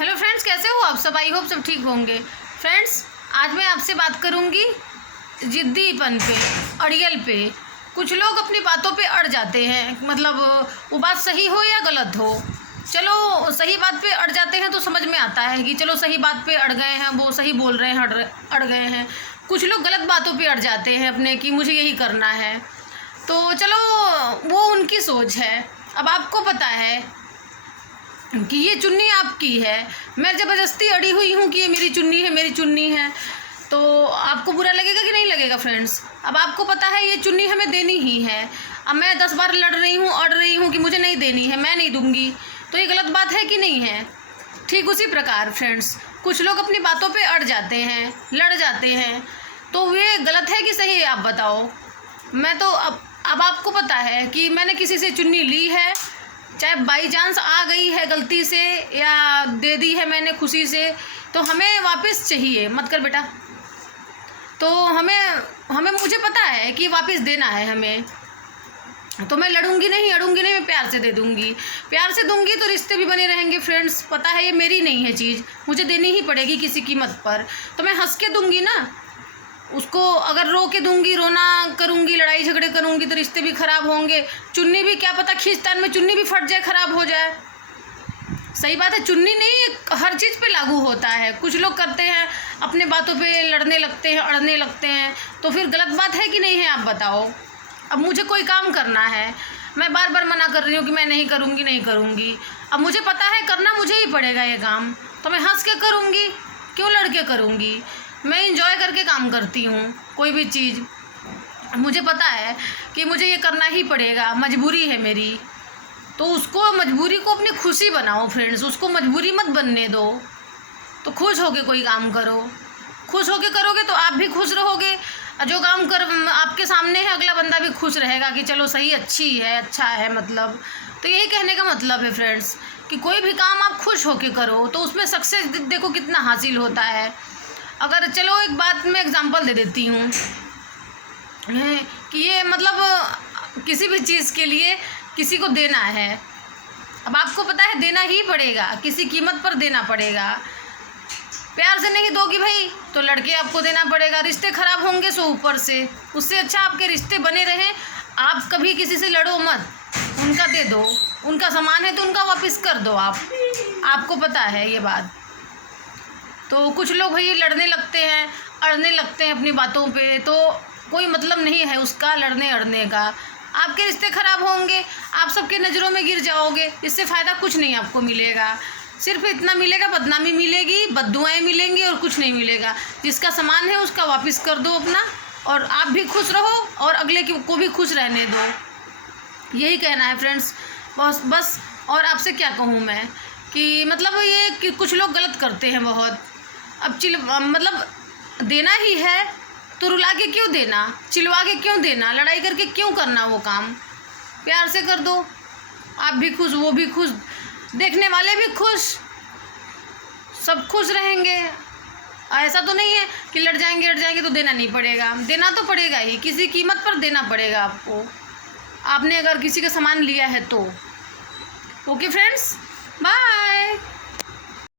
Hello friends, कैसे हो आप सब? आई होप सब ठीक होंगे। फ्रेंड्स, आज मैं आपसे बात करूंगी जिद्दीपन पे, अड़ियल पे। कुछ लोग अपनी बातों पे अड़ जाते हैं, मतलब वो बात सही हो या गलत हो। चलो सही बात पे अड़ जाते हैं तो समझ में आता है कि चलो सही बात पे अड़ गए हैं, वो सही बोल रहे हैं, अड़ गए हैं। कुछ लोग गलत बातों पे अड़ जाते हैं अपने कि मुझे यही करना है, तो चलो वो उनकी सोच है। अब आपको पता है कि ये चुन्नी आपकी है, मैं ज़बरदस्ती अड़ी हुई हूँ कि ये मेरी चुन्नी है, मेरी चुन्नी है, तो आपको बुरा लगेगा कि नहीं लगेगा फ्रेंड्स? अब आपको पता है ये चुन्नी हमें देनी ही है। अब मैं 10 बार लड़ रही हूँ, अड़ रही हूँ कि मुझे नहीं देनी है, मैं नहीं दूँगी, तो ये गलत बात है कि नहीं है? ठीक उसी प्रकार फ्रेंड्स, कुछ लोग अपनी बातों पे अड़ जाते हैं, लड़ जाते हैं, तो ये गलत है कि सही है? आप बताओ। मैं तो अब आपको पता है कि मैंने किसी से चुन्नी ली है, चाहे बाई चांस आ गई है गलती से या दे दी है मैंने खुशी से, तो हमें वापस चाहिए। मत कर बेटा। तो हमें मुझे पता है कि वापस देना है हमें, तो मैं लड़ूंगी नहीं, अड़ूंगी नहीं, मैं प्यार से दे दूंगी। प्यार से दूंगी तो रिश्ते भी बने रहेंगे फ्रेंड्स। पता है ये मेरी नहीं है चीज़, मुझे देनी ही पड़ेगी किसी कीमत पर, तो मैं हंस के दूंगी ना उसको। अगर रो के दूंगी, रोना करूंगी, लड़ाई झगड़े करूंगी, तो रिश्ते भी खराब होंगे। चुन्नी भी क्या पता खींचतान में चुन्नी भी फट जाए, खराब हो जाए। सही बात है, चुन्नी नहीं हर चीज़ पे लागू होता है। कुछ लोग करते हैं अपने बातों पे लड़ने लगते हैं, अड़ने लगते हैं, तो फिर गलत बात है कि नहीं है? आप बताओ। अब मुझे कोई काम करना है, मैं बार बार मना कर रही हूँ कि मैं नहीं करूँगी, नहीं करूँगी। अब मुझे पता है करना मुझे ही पड़ेगा ये काम, तो मैं हंस के करूँगी, क्यों लड़ के करूँगी? मैं इंजॉय करके काम करती हूँ कोई भी चीज़। मुझे पता है कि मुझे ये करना ही पड़ेगा, मजबूरी है मेरी, तो उसको मजबूरी को अपनी खुशी बनाओ फ्रेंड्स, उसको मजबूरी मत बनने दो। तो खुश होके कोई काम करो, खुश होके करोगे तो आप भी खुश रहोगे, और जो काम कर आपके सामने है अगला बंदा भी खुश रहेगा कि चलो सही, अच्छी है, अच्छा है। मतलब तो यही कहने का मतलब है फ्रेंड्स कि कोई भी काम आप खुश होके करो तो उसमें सक्सेस देखो कितना हासिल होता है। अगर चलो एक बात मैं एग्जांपल दे देती हूँ कि ये मतलब किसी भी चीज़ के लिए किसी को देना है, अब आपको पता है देना ही पड़ेगा, किसी कीमत पर देना पड़ेगा। प्यार से नहीं दोगी भाई तो लड़के आपको देना पड़ेगा, रिश्ते खराब होंगे सो ऊपर से। उससे अच्छा आपके रिश्ते बने रहें, आप कभी किसी से लड़ो मत, उनका दे दो, उनका सामान है तो उनका वापस कर दो आपको पता है ये बात। तो कुछ लोग भाई लड़ने लगते हैं, अड़ने लगते हैं अपनी बातों पे, तो कोई मतलब नहीं है उसका लड़ने अड़ने का। आपके रिश्ते खराब होंगे, आप सबके नज़रों में गिर जाओगे, इससे फ़ायदा कुछ नहीं आपको मिलेगा। सिर्फ इतना मिलेगा, बदनामी मिलेगी, बद्दुआएं मिलेंगी और कुछ नहीं मिलेगा। जिसका सामान है उसका वापस कर दो अपना, और आप भी खुश रहो और अगले को भी खुश रहने दो। यही कहना है फ्रेंड्स बस। और आपसे क्या कहूँ मैं कि मतलब ये कि कुछ लोग गलत करते हैं बहुत। अब मतलब देना ही है तो रुला के क्यों देना, चिल्वा के क्यों देना, लड़ाई करके क्यों करना वो काम? प्यार से कर दो, आप भी खुश, वो भी खुश, देखने वाले भी खुश, सब खुश रहेंगे। ऐसा तो नहीं है कि लड़ जाएंगे तो देना नहीं पड़ेगा, देना तो पड़ेगा ही, किसी कीमत पर देना पड़ेगा आपको। आपने अगर किसी का सामान लिया है तो। Okay friends, bye.